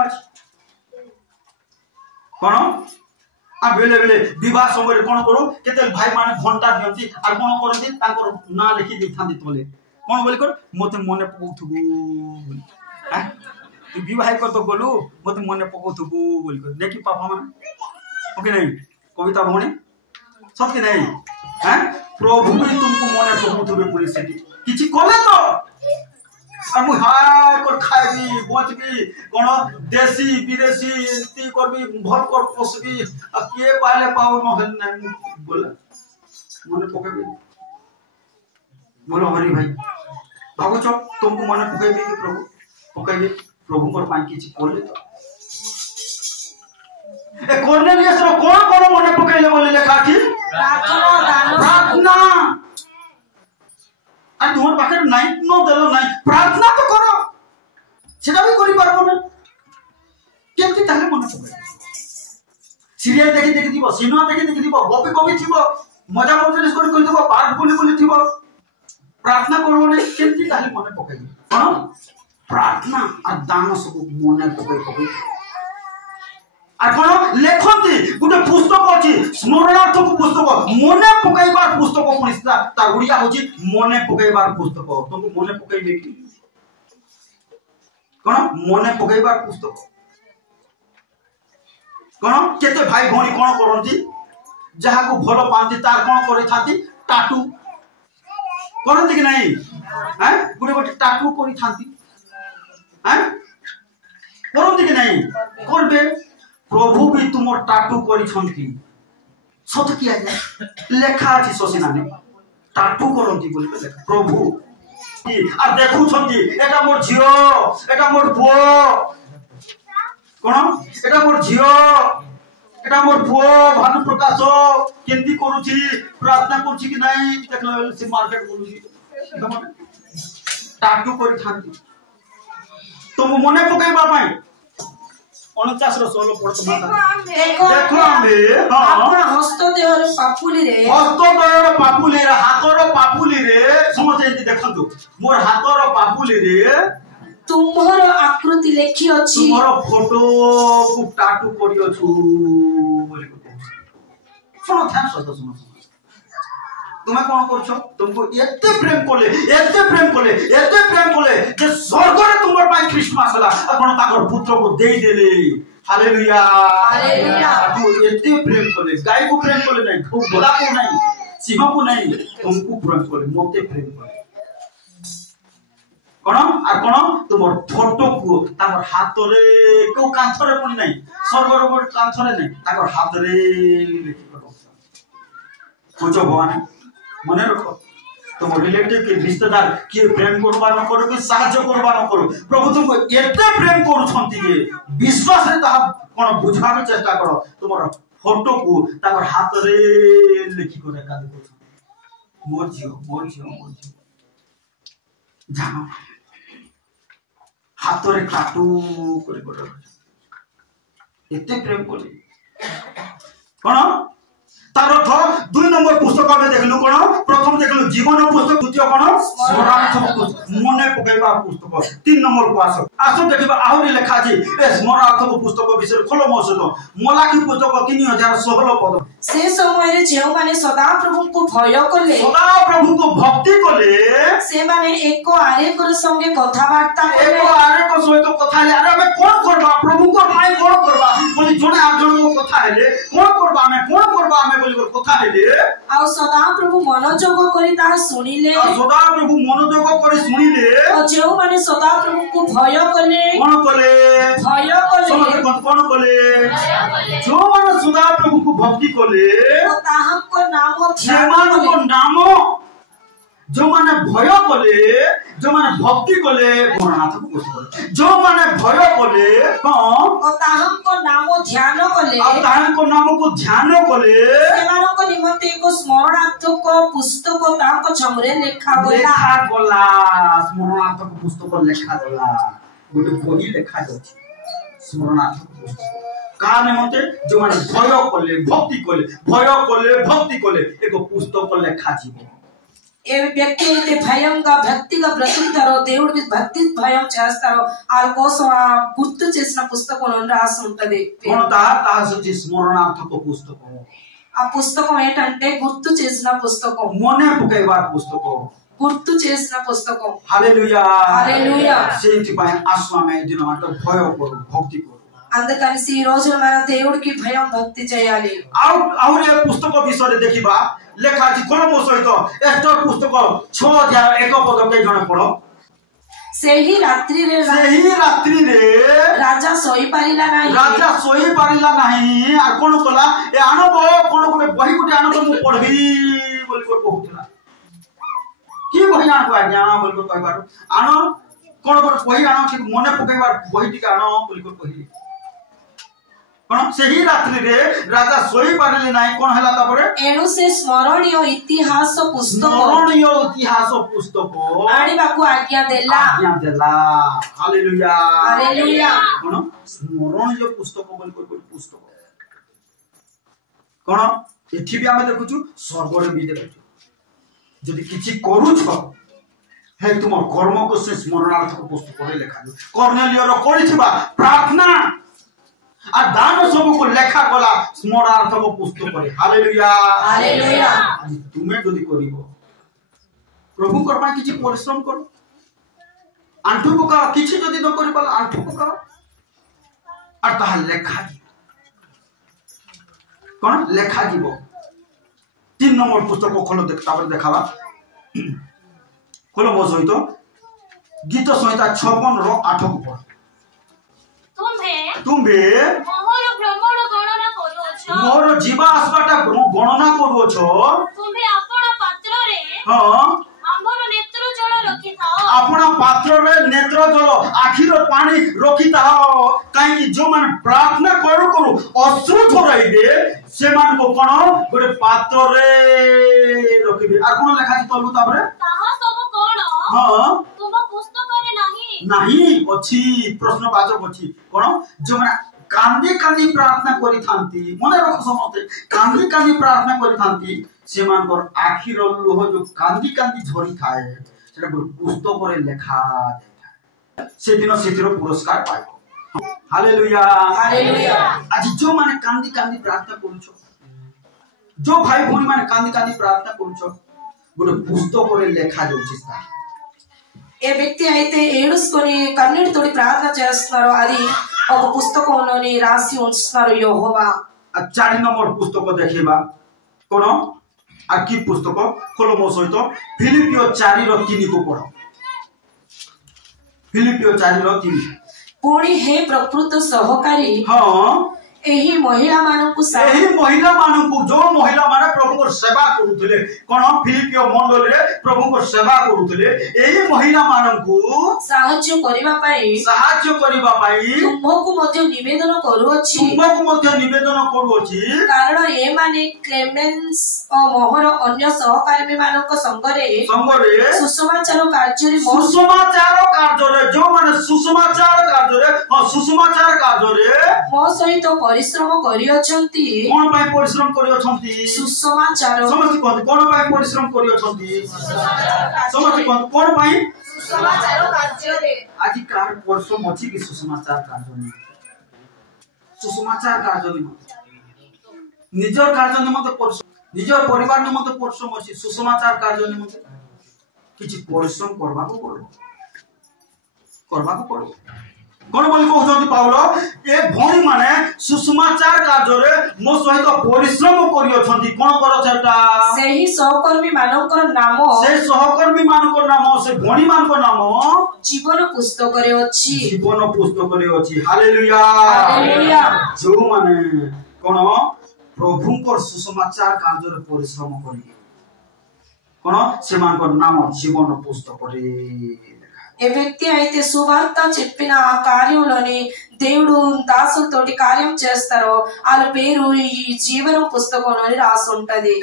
कोन आ बेले बेले विवाह समय कोन करू केते भाई माने घंटा दियंती आ कोन करंती तांकर ना लिखि दिथांती तोले कोन बोली कर मते मने पकाउथबु तू विवाह कर तो बोलू मते मने पकाउथबु बोली कर देखि पापा माने ओके नहीं कविता भणी सब के नहीं हैं प्रभु भी तुमको मने पकाउथबे बोली सेठी किछि कोले तो आ मु हाय कर खाइबी बचबी कोन देसी विदेशी ती करबी भर कर पोसबी आ के पाले पाऊ न हन बोले मने पकाबी बोलो हरि भाई भागुच तुमको मन पकईबे कि प्रभु पकईबे प्रभु मोर पाई किछि करले तो ए कॉर्नेलियस रो कोन मन पकईले बोले लेखा थी प्रार्थना आ तुम पाखे नहीं नो देलो नहीं प्रार्थना तो करो सेटा भी करि पारबो ना केमति ताले मन पकईबे सीरियल देखि दिबो सिनेमा देखि दिबो गपी थिबो मजा मजलिस कर दिबो पाठ बोली थिबो प्रार्थना करो ने केमति ताले मन पकईबे कोन प्रार्थना आ दान सब मन पकई আর কোন লেখନ୍ତି গুটে পুস্তক আছে স্মরণার্থক পুস্তক মনে পকাইবার পুস্তক পড়িছা তা গুড়িয়া হচ্ছে মনে পকাইবার পুস্তক তুমি মনে পকাইবে কি কোন মনে পকাইবার পুস্তক কোন কেতে ভাই ভণী কোন করନ୍ତି যাহাকু ভালো পাନ୍ତି তার কোন করি থাନ୍ତି টাটু করନ୍ତି কি নাই হ্যাঁ গুটে গুটে টাটু করি থাନ୍ତି হ্যাঁ করନ୍ତି কি নাই করবে प्रभु भी तुम टाटू करी सत किया जाए लेखा अच्छी शशीना ने टाटू करती बोल प्रभु और देखु एटा मोर झियो एटा मोर पुओ कोन एटा मोर झियो एटा मोर पुओ भानु प्रकाश केंती करूची प्रार्थना करूची कि नहीं देखला से मार्केट बोलुची टाटू करी थांती तुम मने पकाइबा पाई 49 रो 16 पढ़त माता देखो आमे हां हस्त देहर पापुली रे हातर पापुली रे समझे एंती देखंतु मोर हातर पापुली रे तुमर आकृति लेखी अछि तुमर फोटो को टाटू करी अछु बोली को सुनो ध्यान सहित सुनो तुम कौन करछो तुमको एते प्रेम कोले जे स्वर्ग रे तुमर पाई क्रिसमस हला अपन ताकर पुत्र को देई देले हालेलुया तू एते प्रेम कोले गाय को प्रेम कोले नहीं खूब घोड़ा को नहीं सिंह को नहीं तुमको प्रेम कोले मोते प्रेम कोले कोन आ कोन तुमर फोटो को ताकर हाथ रे को कांथरे पनी नहीं स्वर्ग रे कांथरे नहीं ताकर हाथ रे लिखि करो पूछो भगवान मने रखो तुम रिलेटिव के रिश्तेदार के प्रेम करबा न करो कि साहाय्य करबा न करो प्रभु तुमको एते प्रेम करूछंती जे विश्वास रे ताहा कोन बुझाबे चेष्टा करो तुमर फोटो को ताकर हाथ रे लिखि को रेखा देखो मोर जियो जानो हाथ रे काटू करे करे एते प्रेम करे कोन तार अर्थ 2 नंबर पुस्तक में देखलु कोन प्रथम देखलु जीवन पुस्तक द्वितीय कोन स्मरणार्थ पुस्तक मने पकाइबा पुस्तक 3 नंबर को आसो देखिबा आहुरी लेखा अछि ए स्मरणार्थ पुस्तक विषय खोलो मोसतो मलाकी पुस्तक 3016 पद से समय रे जेउ माने सदा प्रभु को भय करले सदा प्रभु को भक्ति करले से माने एको आरेकर संगे कथा वार्ता करले एको आरेकर सहित कथा ले अरे हमें कोन करबा प्रभु को माय कोन करबा बोली जोने आ जण को कथा हेले कोन करबा हमें बोली कथा हेले आ सदा प्रभु मनोजोग करी ता सुनिले सदा प्रभु मनोजोग करी सुनिले और जेउ माने सदा प्रभु को भय करले कोन कले भय करले कोन कले जो माने सदा प्रभु को भक्ति कले ताहा को नाम ध्यान को नाम जो माने भय कले जो माने भक्ति कले मरणार्थ को पुस्तक जो माने भय कले और ताहा को नाम ध्यान कले और ताहा को नाम को ध्यान कले सेमानो को निमंते को स्मरणार्थ को पुस्तक ता को छमरे लेखा गला स्मरणार्थ को पुस्तक लेखा गला गोटे बही लेखा जाछि स्मरणार्थ को पुस्तक का निमंते जो माने भय कले एक पुस्तक लेखा जीवो ए व्यक्ति ते भयं का भक्ति का ब्रतुंतरो దేవుడికి భక్తి భయం చేస్తారో ఆ కోసం ఆ గుర్తు చేసిన పుస్తకం రాసి ఉంటది తా సచి స్మరణార్థక పుస్తకం ఆ పుస్తకం ఏంటంటే గుర్తు చేసిన పుస్తకం మనే పకైబా పుస్తకం గుర్తు చేసిన పుస్తకం హల్లెలూయా సేతిపై ఆస్వామే దినమంట భయ కొరు భక్తి కొరు అందుకని ఈ రోజు మన దేవుడికి భయం భక్తి చేయాలి और ये पुस्तक विषय देखिबा लेखा अछि कोलमो सहित एस्टर पुस्तक 6 अध्याय 1 पद के जण पढो सेही रात्रि रे राजा सोई पारिला नाही आ कोन कला ए आनबो कोन कोन बही गुटे आनबो मु पढबी बोली को कहउतला कि बही आण को आज्ञा बोल को कहि पारो आनो कोन पर बही आनो कि मने पकेबार बही टिका आनो बोल को कहि कोन सेही रात्रि रे राजा सोई पारले नाही कोन हला तापरे एणु से स्मरणीय इतिहास पुस्तक आनिबाकू आज्ञा देला हालेलुया हालेलुया कोन स्मरणीय पुस्तक बोल को पुस्तक कोन एठी भी हमें देखुछु स्वर्ग रे भी देखुछु जदि किछि करू छ हे तुम कर्म को से स्मरणार्थ को पुस्तक रे लेखा कर्नेलियो रो करिथिबा प्रार्थना आ दान सब को लेखा गला स्मरणार्थ को पुस्तक रे हालेलुया हालेलुया आज तुमे जदि करिवो प्रभु करपा किछि परिश्रम करो आंठु पका किछि जदि न करि पाला आंठु पका आ ता लेखा कोन लेखा जीवो 3 नंबर पुस्तक को खोलो देखता पर देखावा खोलो मो सहित गीत संहिता 56 रो 8 को पढ़ तुम्हे मोहर भ्रमण गणना करूछ मोर जीवा आसबाटा गणना करूछ तुम्हे आपण पात्र रे हां आंबर नेत्र जल रखी थाओ आपण पात्र रे नेत्र जल आखिर पानी रखी थाओ काई कि जो मन प्रार्थना करू करू अश्रु झराइबे से मान को कोन गोटे पात्र रे रखिबे आ कोन लेखा छि तलु ताबरे ताहा सब कोन हां तुम पुस्तक रे नाही नहीं अछि प्रश्नवाचक अछि कोन जो मन कांदी कांदी प्रार्थना करि थांती मने रख समते कांदी कांदी प्रार्थना करि थांती से मान को आखिर लोह जो कांदी कांदी झरी थाए सेटा पुस्तक रे लेखा देता से दिन सेतिर पुरस्कार पाइबो हालेलुया हालेलुया आज जो माने कांदी कांदी प्रार्थना करूछो जो भाई भौणी माने कांदी कांदी प्रार्थना करूछो गोटे पुस्तक रे लेखा जोचिस्ता ఏ వ్యక్తి అయితే ఏడుసుకొని కన్నీటితోటి ప్రార్థన చేస్తున్నారో అది ఒక పుస్తకంలోని రాసి ఉంచుతున్నారు యెహోవా 4 नंबर पुस्तक देखिबा कोन आ की पुस्तक खोलो मो सहित फिलिपियो 4 रो 3 को पढ़ो फिलिपियो 4 रो 3 पुणी हे प्रकृत सहकारी हां एही महिला मानकु जो महिला माने प्रभु को सेवा करूथले कोन फिलिपियो मंडल रे प्रभु को सेवा करूथले एही महिला मानकु साहाय्य करिवा पाई तुमको मध्य निवेदन करूअछि कारण ए माने क्लेमेंस और मोहर अन्य सहकर्मी मानक संगरे सुसमाचार कार्य जो माने सुसमाचार कार्य रे मो सहित परिश्रम करियछंती कोन पाई परिश्रम करियछंती सुसमाचार समस्त कोन पाई परिश्रम करियछंती समस्त कोन पाई सुसमाचार कार्य रे आदि कार परिश्रम अछि कि सुसमाचार कार्य नै सुसमाचार कार्य नै निजर कार्य निमंत परिश्रम निजर परिवार निमंत परिश्रम अछि सुसमाचार कार्य निमंत किछि परिश्रम करबा को पड़ो कोन बोली कहउछंती पाउलो ए भौणी माने सुसमाचार कार्य रे मो सहित परिश्रम करियछंती कोन करछटा सेही सहकर्मी मानकर नाम से भौणी मानकर नाम जीवन पुस्तक रे अछि हालेलुया हालेलुया जो माने कोन प्रभु को सुसमाचार कार्य रे परिश्रम करी कोन से मानकर नाम जीवन पुस्तक रे ఏ వ్యక్తి అయితే సువార్త చెప్పిన ఆ కార్యంలోని దేవుడు దాసులతోటి కార్యం చేస్తారో వాళ్ళ పేరు ఈ జీవన పుస్తకంలోని రాసి ఉంటది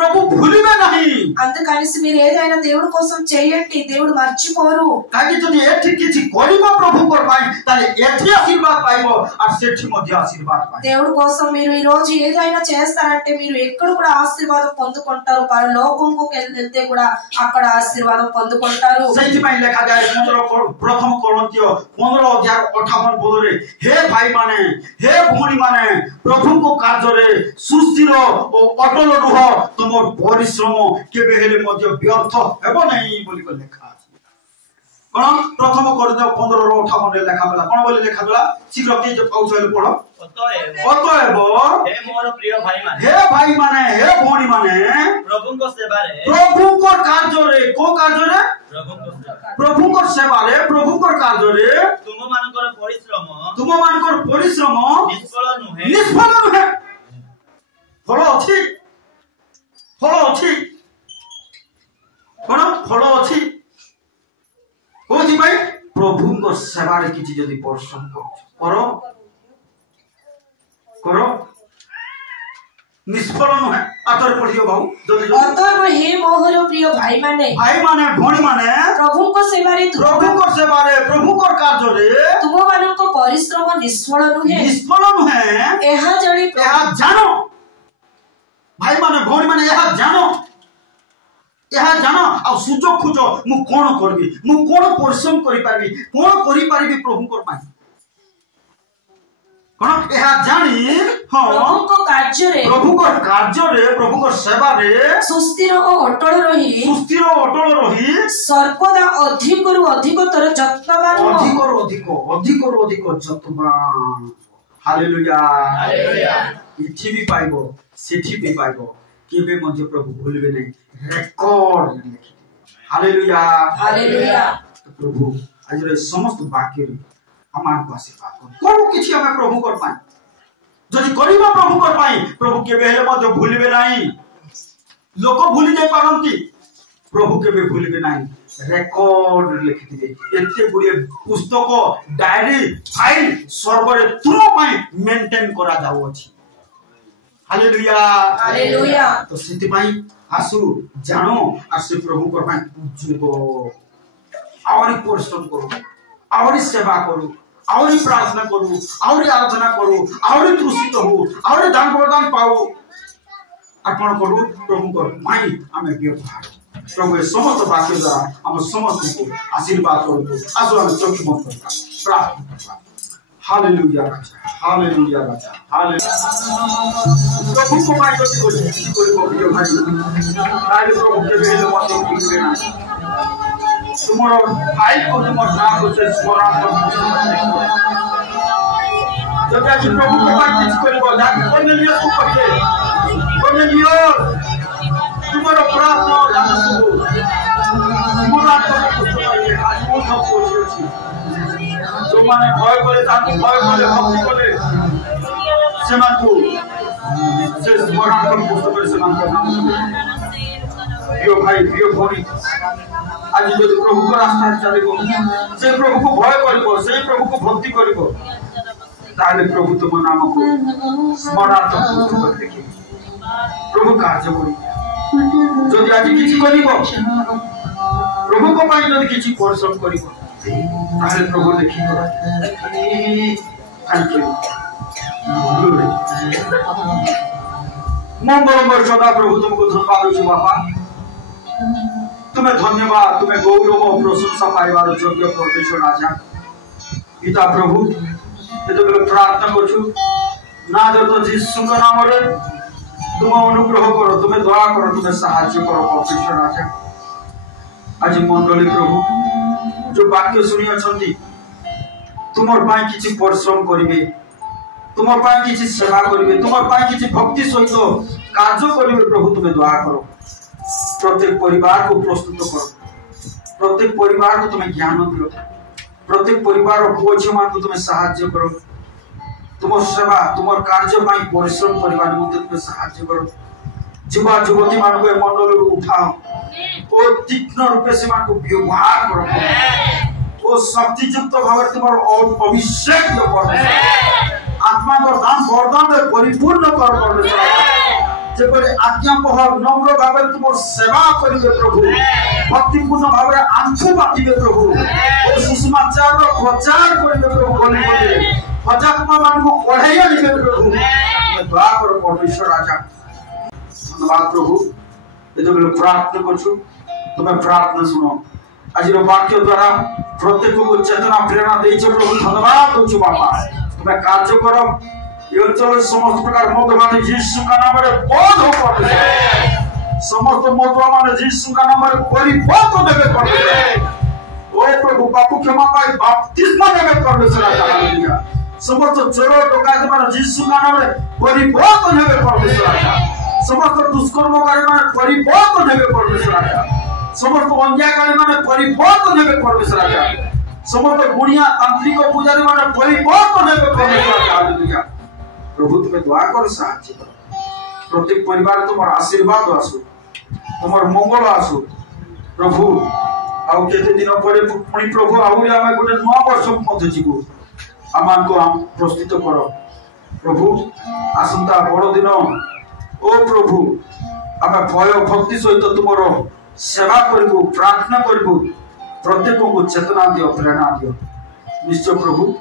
ప్రభు భూలివే నహి అందుకని మీరు ఏదైనా దేవుడి కోసం చేయండి దేవుడు మర్చిపోరు కాకి যদি ఎట్టి কিছু করিব ప్రభు কর পাই তাহলে ఎట్టి ఆశీర్వాద পাইবো আর সেটি মధ్య ఆశీర్వాద পাইবো దేవుడి కోసం మీరు ఈ రోజు ఏదైనా చేస్తారంటే మీరు ఎక్కడ కూడా ఆశీర్వాదం పొందుకుంటారు పరలోకంకు వెళ్తే కూడా అక్కడ ఆశీర్వాదం పొందుకుంటారు সেইతిపై লেখা যায় প্রথম కొరింథీయ 15 अध्याय 58 পদরে হে ভাই মানে হে ভৌণী মানে প্রভুଙ୍କ କାର୍ଯ୍ୟରେ ସୁସ୍ଥିର ଓ ଅଟଳ ରୁହ तुमर परिश्रम केबे हेले मध्य व्यर्थ हेबो नहीं बोली को लेखा अछि कोन प्रथम कोरिन्थ 15 रो 58 रे लेखा बला कोन बोली लेखा बला शीघ्र के जो पाउछ हेले पढो अतएव हे मोर प्रिय भाई माने हे भौणी माने प्रभु को सेवा रे प्रभु को सेवा रे प्रभु को कार्य रे तुम मानकर परिश्रम निष्फल नुहे फल अछि सेवार किछि जदि परिश्रम करो करो निष्फल नुहे आतर पढ़ियो भाऊ अतः हे मोहर प्रिय भाई माने भणी माने प्रभु को सेवारे प्रभु को कार्य रे तुम मानन को परिश्रम निष्फल नुहे एहा जानो भाई माने भणी माने एहा जानो आ सुजोग खुजो मु कोन करबी मु कोन परिश्रम करि पारबी प्रभु को पाई कौन यह जानी प्रभु को कार्य रे प्रभु को सेवा रे सुस्थिर और अटल रही सर्वदा अधिक रु अधिकतर जत्नवान अधिक जत्नवान हालेलुया इठी भी पाइबो सेठी भी पाइबो केबे मध्य प्रभु भूलबे नहीं रेकॉर्ड लिखि हालेलुया प्रभु आज रे समस्त वाक्य रे आमान को आशीर्वाद करू किछि हमें प्रभु कर पाई जदि करिबा प्रभु कर पाई प्रभु केबे हेले मध्य भूलबे नाही लोक भूली जाय पारंती प्रभु केबे भूलबे नाही रेकॉर्ड लिखि दिबे एते गुरे पुस्तक डायरी फाइल सर्वरे तुम पाई मेंटेन करा जाउ अछि हालेलुया तो सिद्धि पाई आसु जानो आसे प्रभु कर पाई पूजबो आवरी परिश्रम करू आवरी सेवा करू आवरी प्रार्थना करू आवरी आराधना करू आवरी तृषित हो आवरी दान प्रदान पाओ अर्पण करू प्रभु को माई आमे व्यवहार प्रभु समस्त वाक्य द्वारा हम समस्त को आशीर्वाद करू आसो हम चौकी बंद करता प्रार्थना हालेलुया राजा प्रभु को माई कोई को भाई तारे प्रभु के बेले मत भूलबे ना तुम्हारा भाई को तुम नाम से स्मरण कर जब आज प्रभु के बात किस करिबो जाके कोर्नेलियस को पढ़े कोर्नेलियस तुम्हारा प्रार्थना जान सुबो मुरा को पुस्तकालय आज वो सब पहुंचे जो माने भय करे ताकि भय करे भक्ति करे सेना को से स्मरण कर पुस्तक से नाम करना प्रिय भाई प्रिय भौणी आज जो प्रभु को रास्ता चलिबो से प्रभु को भय करिबो से प्रभु को भक्ति करिबो ताले प्रभु तुम नाम को स्मरणार्थ पुस्तक लिखि प्रभु कार्य करी जदि आज किछि करिबो प्रभु को पाई जदि किछि परिश्रम करिबो ताले प्रभु लिखि थैंक यू मंगलमय सदा प्रभु तुमको धन्यवाद देछु बापा तुम्हें धन्यवाद तुम्हें गौरव और प्रशंसा पाइबार योग्य परमेश्वर राजा पिता प्रभु ये प्रार्थना करछु ना जतो यीशु का नाम रे तुम अनुग्रह करो तुम्हें दया करो तुम्हें सहायता करो परमेश्वर राजा आज मंडली प्रभु जो वाक्य सुनी अछंती तुमर पाई किछि परिश्रम करिवे तुमर पाई किछि सेवा करिवे तुमर पाई किछि भक्ति सहित कार्य करिवे प्रभु तुम्हें दया करो प्रत्येक परिवार को प्रस्तुत करो प्रत्येक परिवार को तुम्हें ज्ञान दियो प्रत्येक परिवार और पुओ झियो मान को तुम्हें सहायता करो तुम सेवा तुम कार्य पाई परिश्रम परिवार निमित्त तुम्हें सहायता करो युवा युवती मान को मंडल को उठाओ ओ तीक्ष्ण रूपे से मान को व्यवहार करो ओ शक्ति युक्त भाव तुम और अभिषेक करो आत्मा को दान वरदान में परिपूर्ण करो जेपरि आज्ञा पहर नम्र भावे तुम सेवा करिवे प्रभु भक्तिपूर्ण भावे आंखु बाटिवे प्रभु ओ सुसमाचार रो प्रचार करिवे प्रभु गली गली हजात्मा मान को पढ़ाइया दिवे प्रभु दया करो परमेश्वर राजा धन्यवाद प्रभु ये जो प्रार्थना करछु तुम्हें प्रार्थना सुनो आज रो वाक्य द्वारा प्रत्येक को चेतना प्रेरणा देइछ प्रभु धन्यवाद दोछु बापा तुम्हें कार्य करो ये अंचल समस्त प्रकार मत माने यीशु का नाम रे बोध हो पड़े समस्त मत माने यीशु का नाम रे परिवर्तन देवे पड़े ओ प्रभु बापू क्षमा पाई बपतिस्मा देवे परमेश्वर हालेलुया समस्त चोर डकायत माने यीशु का नाम रे परिवर्तन देवे परमेश्वर समस्त दुष्कर्मकारी माने परिवर्तन देवे परमेश्वर समस्त अन्यायकारी माने परिवर्तन देवे परमेश्वर समस्त गुणिया तांत्रिक पूजारी माने परिवर्तन देवे परमेश्वर हालेलुया प्रभु तुम्हें दया कर साहाय्य करो प्रत्येक परिवार तुम्हार आशीर्वाद आसु तुम्हार मंगल आसु प्रभु आउ केते दिन परे पुणी प्रभु आउ आम गोटे नुआ वर्ष मध्य जीवु आम को प्रस्तुत कर प्रभु आसंता बड़ दिन ओ प्रभु आम भय भक्ति सहित तुमर सेवा करू प्रार्थना करू प्रत्येक को चेतना दियो प्रेरणा दियो निश्चय प्रभु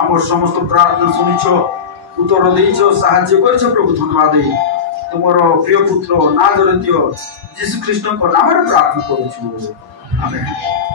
आम समस्त प्रार्थना शुनिछ उत्तर देइछ साहाय्य करिछ प्रभु धन्यवाद तुमर प्रिय पुत्र नाजरेय यीशु ख्रीष्ट को नाम प्रार्थना करूछु आमेन।